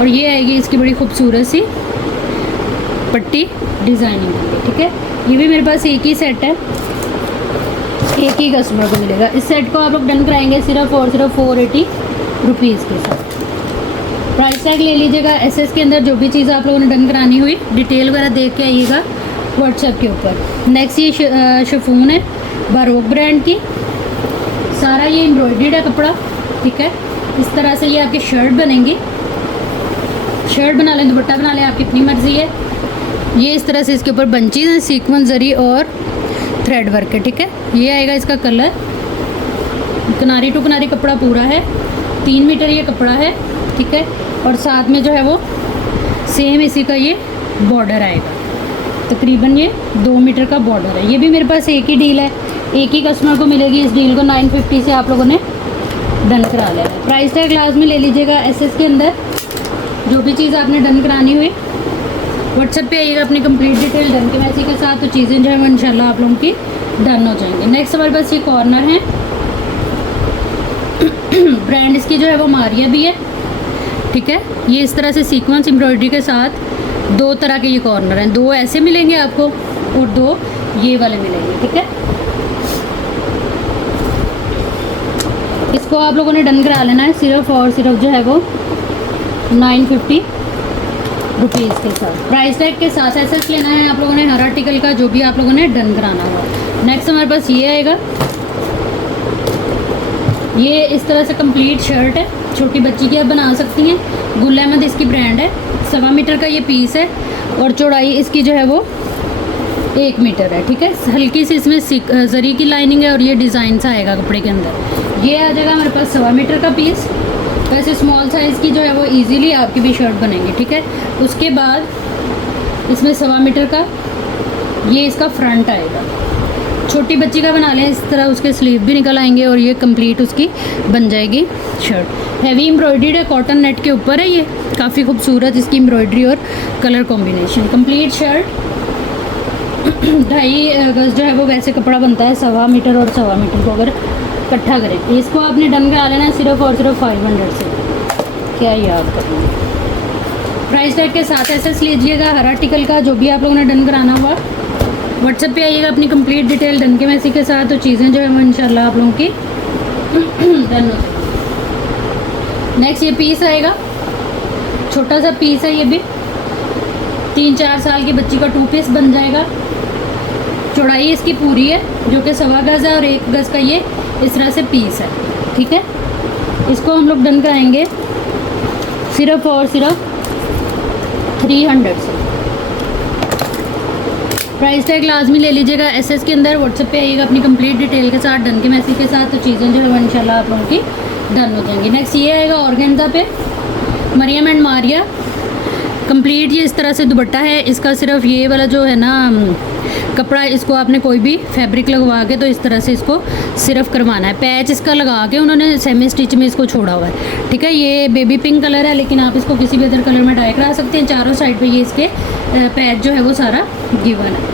और ये आएगी इसकी बड़ी खूबसूरत सी पट्टी डिज़ाइनिंग, ठीक है। ये भी मेरे पास एक ही सेट है, एक ही कस्टमर को मिलेगा। इस सेट को आप लोग डन कराएंगे सिर्फ और सिर्फ 480 रुपीज़ के साथ। प्राइस टैग ले लीजिएगा एसएस के अंदर। जो भी चीज़ आप लोगों ने डन करानी हुई डिटेल वगैरह देख के आइएगा व्हाट्सएप के ऊपर। नेक्स्ट ये शिफॉन है, बारोक ब्रांड की, सारा ये एम्ब्रॉयडर्ड है कपड़ा, ठीक है। इस तरह से ये आपकी शर्ट बनेंगी, शर्ट बना लें, दुपट्टा बना लें, आपकी अपनी मर्ज़ी है। ये इस तरह से इसके ऊपर बंचीज हैं, सीक्वेंस जरी और थ्रेड वर्क है, ठीक है। ये आएगा इसका कलर, किनारी टू किनारी कपड़ा पूरा है, 3 मीटर ये कपड़ा है, ठीक है। और साथ में जो है वो सेम इसी का ये बॉर्डर आएगा, तकरीबन ये 2 मीटर का बॉर्डर है। ये भी मेरे पास एक ही डील है, एक ही कस्टमर को मिलेगी। इस डील को 950 से आप लोगों ने डन करा लिया है। प्राइस टैग क्लास में ले लीजिएगा एसएस के अंदर। जो भी चीज़ आपने डन करानी हुई व्हाट्सएप पे आइएगा अपनी कंप्लीट डिटेल डन के मैसेज के साथ, तो चीज़ें जो है वो इंशाल्लाह आप लोगों की डन हो जाएंगी। नेक्स्ट हमारे पास ये कॉर्नर है, ब्रांड इसकी जो है वो मारिया भी है, ठीक है। ये इस तरह से सीक्वेंस एम्ब्रॉयडरी के साथ 2 तरह के ये कॉर्नर हैं, 2 ऐसे मिलेंगे आपको और 2 ये वाले मिलेंगे, ठीक है। इसको आप लोगों ने डन करा लेना है सिर्फ और सिर्फ जो है वो 950 रुपीज़ के साथ। प्राइस टैग के साथ एसएस लेना है आप लोगों ने हर आर्टिकल का, जो भी आप लोगों ने डन कराना होगा। नेक्स्ट हमारे पास ये आएगा, ये इस तरह से कंप्लीट शर्ट है, छोटी बच्ची की आप बना सकती हैं। गुल अहमद इसकी ब्रांड है, 1.25 मीटर का ये पीस है, और चौड़ाई इसकी जो है वो 1 मीटर है, ठीक है। हल्की सी इसमें जरी की लाइनिंग है, और ये डिज़ाइन सा आएगा कपड़े के अंदर। ये आ जाएगा हमारे पास 1.25 मीटर का पीस। वैसे स्मॉल साइज़ की जो है वो इजीली आपकी भी शर्ट बनेगी, ठीक है। उसके बाद इसमें 1.25 मीटर का ये इसका फ्रंट आएगा। छोटी बच्ची का बना लें इस तरह, उसके स्लीव भी निकल आएंगे, और ये कंप्लीट उसकी बन जाएगी शर्ट। हैवी एम्ब्रॉयडर्ड है, कॉटन नेट के ऊपर है, ये काफ़ी खूबसूरत इसकी एम्ब्रॉयडरी और कलर कॉम्बिनेशन। कंप्लीट शर्ट 2.5 गज जो है वो वैसे कपड़ा बनता है, 1.25 मीटर और 1.25 मीटर को अगर इकट्ठा करें। इसको आपने डन करा लेना है सिर्फ और सिर्फ 500 से, क्या याद करना। प्राइस टैग के साथ एसएस लीजिएगा हर आर्टिकल का। जो भी आप लोगों ने डन कराना हुआ व्हाट्सएप पे आइएगा अपनी कंप्लीट डिटेल डन के मैसेज के साथ, तो चीज़ें जो है वो इंशाल्लाह आप लोगों की डन हो जाएगी। नेक्स्ट ये पीस आएगा, छोटा सा पीस है, ये भी 3-4 साल की बच्ची का 2 पीस बन जाएगा। चौड़ाई इसकी पूरी है जो कि 1.25 गज़ है और 1 गज़ का ये इस तरह से पीस है, ठीक है। इसको हम लोग डन कराएंगे सिर्फ और सिर्फ 300 से। प्राइस टैग लाजमी ले लीजिएगा। एसएस के अंदर व्हाट्सएप पे आइएगा अपनी कंप्लीट डिटेल के साथ, डन के मैसेज के साथ, तो चीज़ें जो है इंशाल्लाह आप लोगों की डन हो जाएंगी। नेक्स्ट ये आएगा ऑर्गेन्जा पे मरियम एंड मारिया कंप्लीट। ये इस तरह से दुपट्टा है इसका, सिर्फ ये वाला जो है ना कपड़ा, इसको आपने कोई भी फैब्रिक लगवा के तो इस तरह से इसको सिर्फ करवाना है। पैच इसका लगा के उन्होंने सेमी स्टिच में इसको छोड़ा हुआ है, ठीक है। ये बेबी पिंक कलर है, लेकिन आप इसको किसी भी अदर कलर में डाई करा सकते हैं। चारों साइड पे ये इसके पैच जो है वो सारा गिवन है।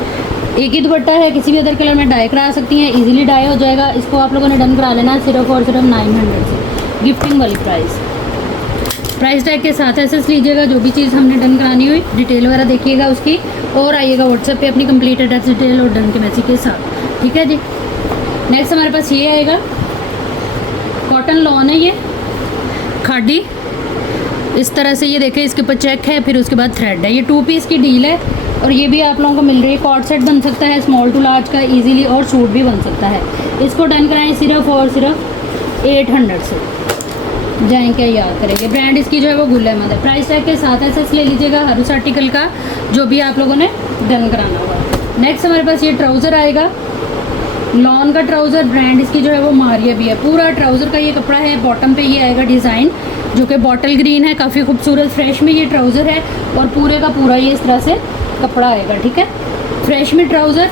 एक ही दुपट्टा है, किसी भी अदर कलर में डाई करा सकती हैं, इजीली डाई हो जाएगा। इसको आप लोगों ने डन करा लेना सिर्फ और सिर्फ 900 से, गिफ्टिंग वाली प्राइस टैग के साथ एसेस लीजिएगा। जो भी चीज़ हमने डन करानी हुई डिटेल वगैरह देखिएगा उसकी, और आइएगा व्हाट्सएप पे अपनी कंप्लीट एड्रेस डिटेल और डन के मैसेज के साथ, ठीक है जी। नेक्स्ट हमारे पास ये आएगा कॉटन लॉन है, ये खादी इस तरह से, ये देखें इसके ऊपर चेक है, फिर उसके बाद थ्रेड है। ये 2 पीस की डील है और ये भी आप लोगों को मिल रही है। कॉर्ड सेट बन सकता है स्मॉल टू लार्ज का इजीली, और सूट भी बन सकता है। इसको डन कराएं सिर्फ और सिर्फ 800 से, जाएँ क्या याद करेंगे। ब्रांड इसकी जो है वो गुल अहमद है। प्राइस टैग के साथ एसेस ले लीजिएगा हर उस आर्टिकल का जो भी आप लोगों ने डन कराना होगा। नेक्स्ट हमारे पास ये ट्राउज़र आएगा, लॉन का ट्राउज़र। ब्रांड इसकी जो है वो मारिया भी है। पूरा ट्राउज़र का ये कपड़ा है। बॉटम पे ये आएगा डिज़ाइन जो कि बॉटल ग्रीन है, काफ़ी खूबसूरत फ्रेश में ये ट्राउज़र है, और पूरे का पूरा ये इस तरह से कपड़ा आएगा, ठीक है। फ्रेश में ट्राउज़र,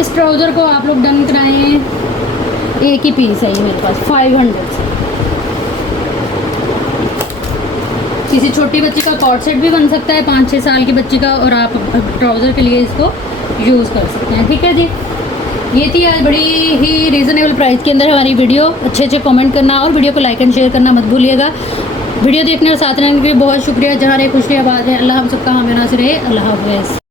इस ट्राउज़र को आप लोग डन कराएँ, एक ही पीस है ये मेरे पास 500 से। किसी छोटी बच्ची का कॉर्ड सेट भी बन सकता है 5-6 साल की बच्ची का, और आप ट्राउज़र के लिए इसको यूज़ कर सकते हैं, ठीक है जी। ये थी आज बड़ी ही रीज़नेबल प्राइस के अंदर हमारी वीडियो। अच्छे कमेंट करना और वीडियो को लाइक एंड शेयर करना मत भूलिएगा। वीडियो देखने और साथ रहने के लिए बहुत शुक्रिया। जहाँ रहे खुश रहे, आबाद रहे, अल्लाह हम सबका हामी नासिर रहे। अल्लाह हाफ़िज़।